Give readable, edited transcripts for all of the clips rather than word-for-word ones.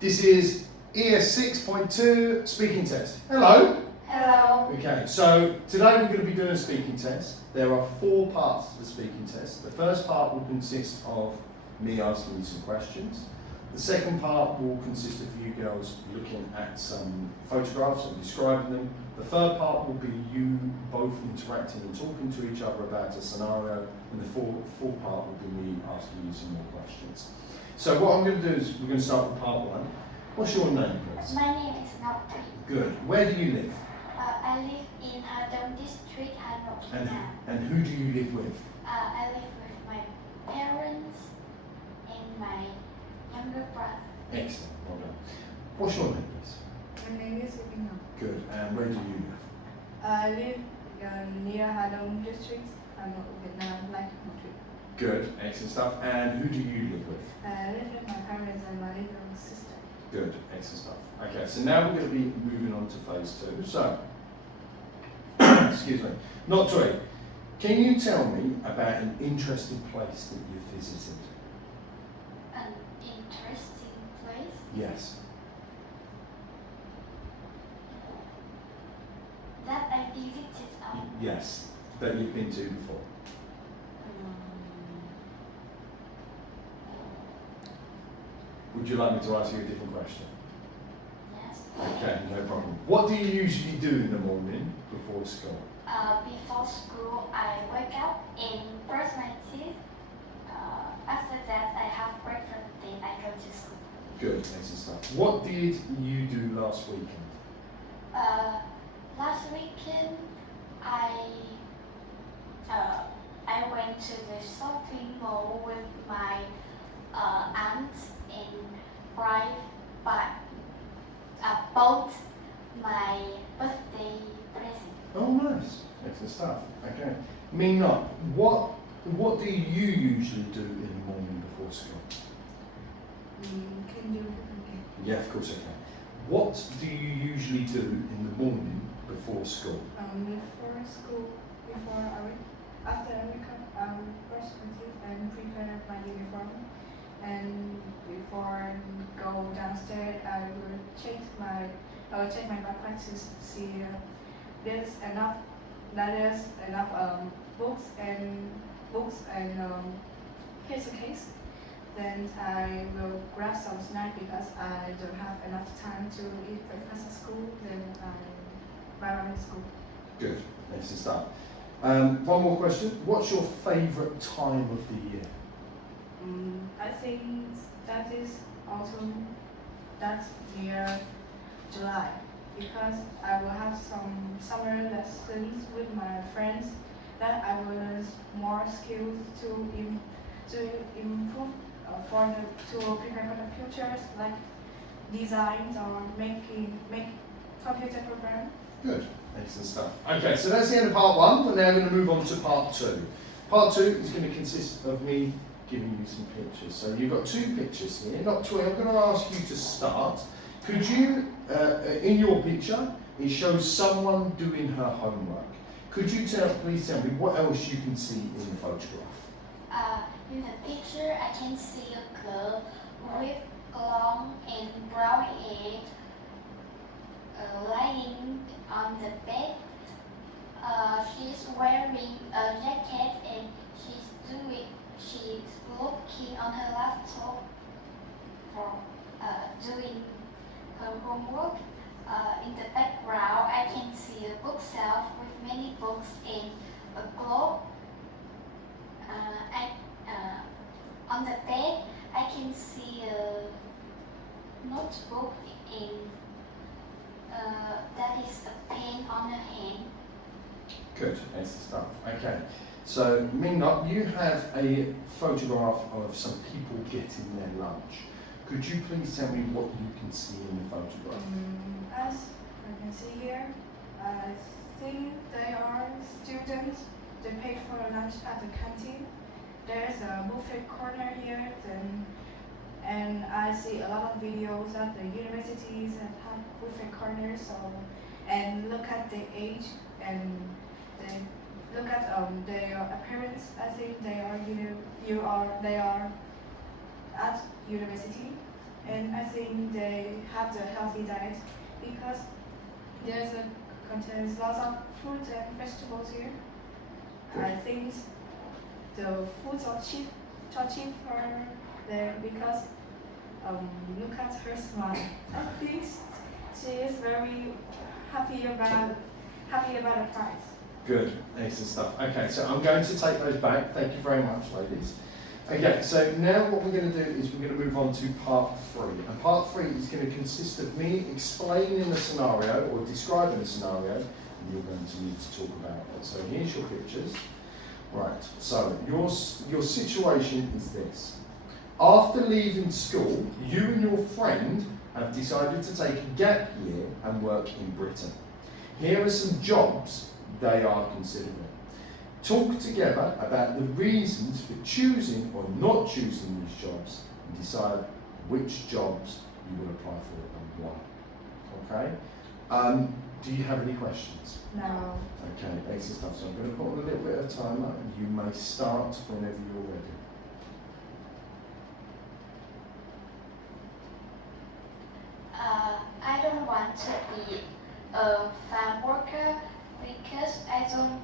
This is ES6.2 speaking test. Hello. Hello. Okay, so today we're going to be doing a speaking test. There are 4 parts to the speaking test. The first part will consist of me asking you some questions. The second part will consist of you girls looking at some photographs and describing them. The third part will be you both interacting and talking to each other about a scenario. And the fourth part will be me asking you some more questions. So what I'm going to do is we're going to start with part 1. What's your name, please? My name is Ngọc. Good. Where do you live? I live in Hadong district, Hanoi. And who do you live with? I live with my parents and my younger brother. Excellent. Well done. What's your name, please? My name is Minh. Good. And where do you live? I live near Hadong district, Hanoi, Vietnam, like Thụy. Good. Excellent stuff. And who do you live with? I live with my parents and my little sister. Good. Excellent stuff. Okay, so now we're going to be moving on to phase 2. So, excuse me. Not Thụy, can you tell me about an interesting place that you've visited? An interesting place. Yes. That I visited. Yes. That you've been to before. Would you like me to ask you a different question? Yes. Okay, no problem. What do you usually do in the morning before school? Before school, I wake up and brush my teeth. After that, I have breakfast. Then I go to school. Good, excellent stuff. What did you do last weekend? Last weekend, I went to the shopping mall with my aunt and bought my birthday present. Oh, nice. Excellent stuff. Okay. Minh, what do you usually do in the morning before school? Can you repeat? Yeah, of course I can. What do you usually do in the morning before school? Before school, after I wake up, I will brush my teeth and prepare my uniform. And before I go downstairs, I will check my backpack to see there's enough books and here's a case. Then I will grab some snack because I don't have enough time to eat breakfast at school. Then I arrive at school. Good. Excellent stuff. One more question. What's your favourite time of the year? I think that is autumn. That's near July because I will have some summer lessons with my friends that I will learn more skills to improve to prepare for the futures, like designs or make computer program. Good. Excellent stuff. Okay, so that's the end of part 1. We're now going to move on to part 2. Part 2 is going to consist of me giving you some pictures. So you've got 2 pictures here. Not 2. I'm going to ask you to start. Could you, in your picture, it shows someone doing her homework. Could you please tell me what else you can see in the photograph? In the picture, I can see a girl with long and brown hair lying on the bed. She's wearing a jacket and she's looking on her laptop for doing her homework. In the background, I can see a bookshelf with many books and a globe. On the bed, I can see a notebook and that is a pen on her hand. Good, excellent stuff. Okay, so Minh, you have a photograph of some people getting their lunch. Could you please tell me what you can see in the photograph? As I can see here, I think they are students. They paid for lunch at the canteen. There's a buffet corner here, and I see a lot of videos at the universities that have buffet corners. And look at the age and look at their appearance. I think they are at university, and I think they have the healthy diet because contains lots of fruits and vegetables here. Good. I think the foods are cheap for there because look at her smile. I think she is very happy about the price. Good, excellent stuff. Okay, so I'm going to take those back. Thank you very much, ladies. Okay, so now what we're going to do is we're going to move on to part 3. And part 3 is going to consist of me explaining the scenario or describing the scenario, and you're going to need to talk about it. So here's your pictures. Right, so your situation is this. After leaving school, you and your friend have decided to take a gap year and work in Britain. Here are some jobs they are considering. Talk together about the reasons for choosing or not choosing these jobs and decide which jobs you will apply for and why. Okay? Do you have any questions? No. Okay, excellent stuff. So I'm going to put on a little bit of timer. You may start whenever you're ready. I don't want to be a farm worker because I don't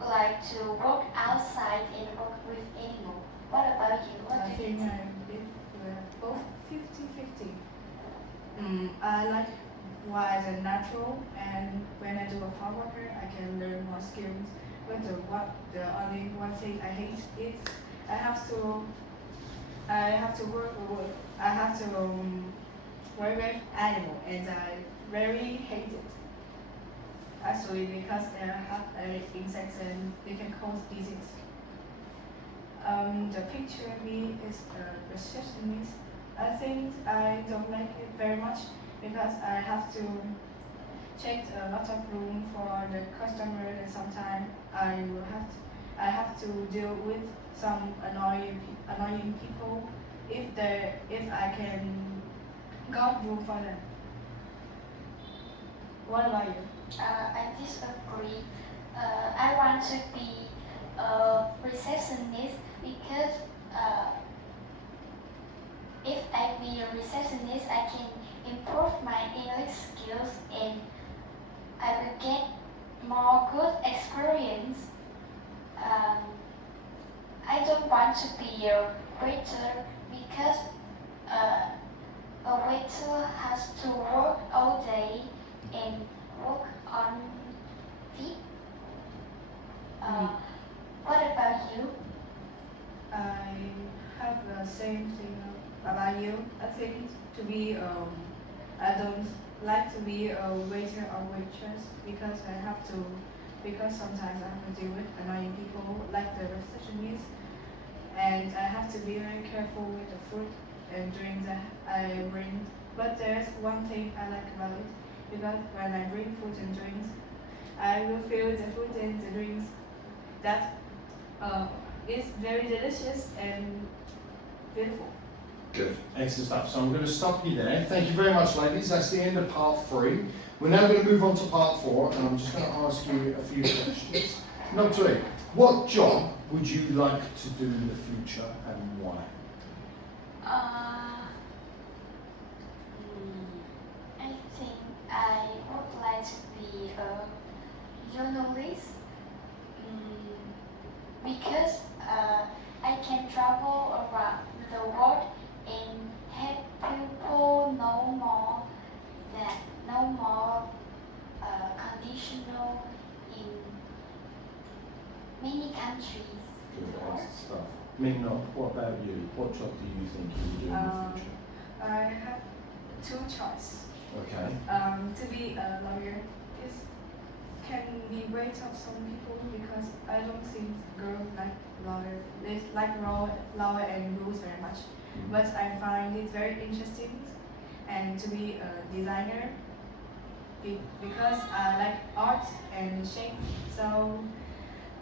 like to work outside and work with animals. What about you? What I do you think we're both 50-50. I like wild and natural, and when I do a farm worker, I can learn more skills. But the only one thing I hate is I have to work with animal, and I very hate it. Actually, because they have insects and they can cause disease. The picture of me is a receptionist. I think I don't like it very much because I have to check a lot of room for the customer, and sometimes I have to deal with some annoying people if I can got room for them. What about you? I disagree. I want to be a receptionist because if I be a receptionist, I can improve my English skills and I will get more good experience. I don't want to be a waiter because a waiter has to work all day and work on feet. What about you? I have the same thing about you. I think I don't like to be a waiter or waitress because sometimes I have to deal with annoying people like the receptionist, and I have to be very careful with the food and drinks that I bring. But there's one thing I like about it, because when I bring food and drinks, I will feel the food and the drinks that is very delicious and beautiful. Good, excellent stuff. So I'm going to stop you there. Thank you very much, ladies. That's the end of part 3. We're now going to move on to part 4, and I'm just going to ask you a few questions. Number 3, what job would you like to do in the future and why? I think I would like to be a journalist because I can travel around the world and help people know more conditional in many countries. Good, excellent stuff. Minh, what about you? What job do you think you will do in the future? I have 2 choices. Okay. To be a lawyer can be way tough some people because I don't think girls like lawyer. They like law and rules very much. But I find it very interesting and to be a designer because I like art and shape. So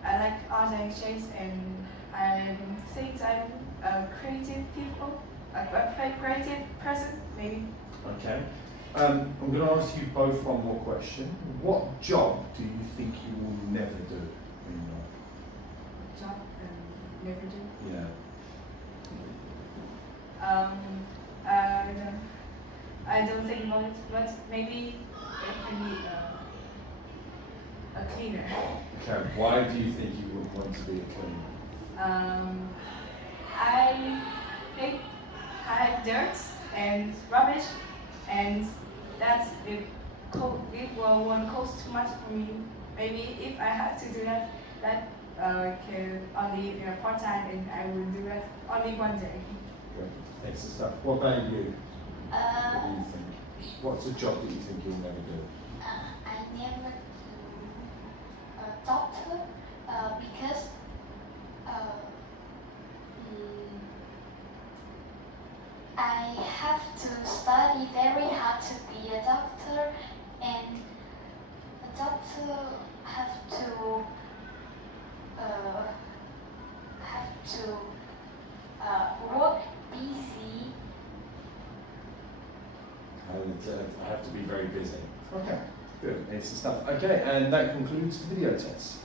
I like art and shapes, and I think I'm a creative person maybe. Okay. I'm going to ask you both one more question. What job do you think you will never do in life? Job never do. Yeah. I don't think about it, but maybe it can be a cleaner. Okay, why do you think you would want to be a cleaner? I think I have dirt and rubbish, and that it won't cost too much for me. Maybe if I have to do that, can only part time, and I will do that only one day. Good, excellent stuff. What about you? What do Uh, you think? What's a job that you think you'll never do? I never do a doctor because I have to study very hard to be a doctor, and a doctor have to work busy. I have to be very busy. Okay, good, excellent stuff. Okay, and that concludes the video test.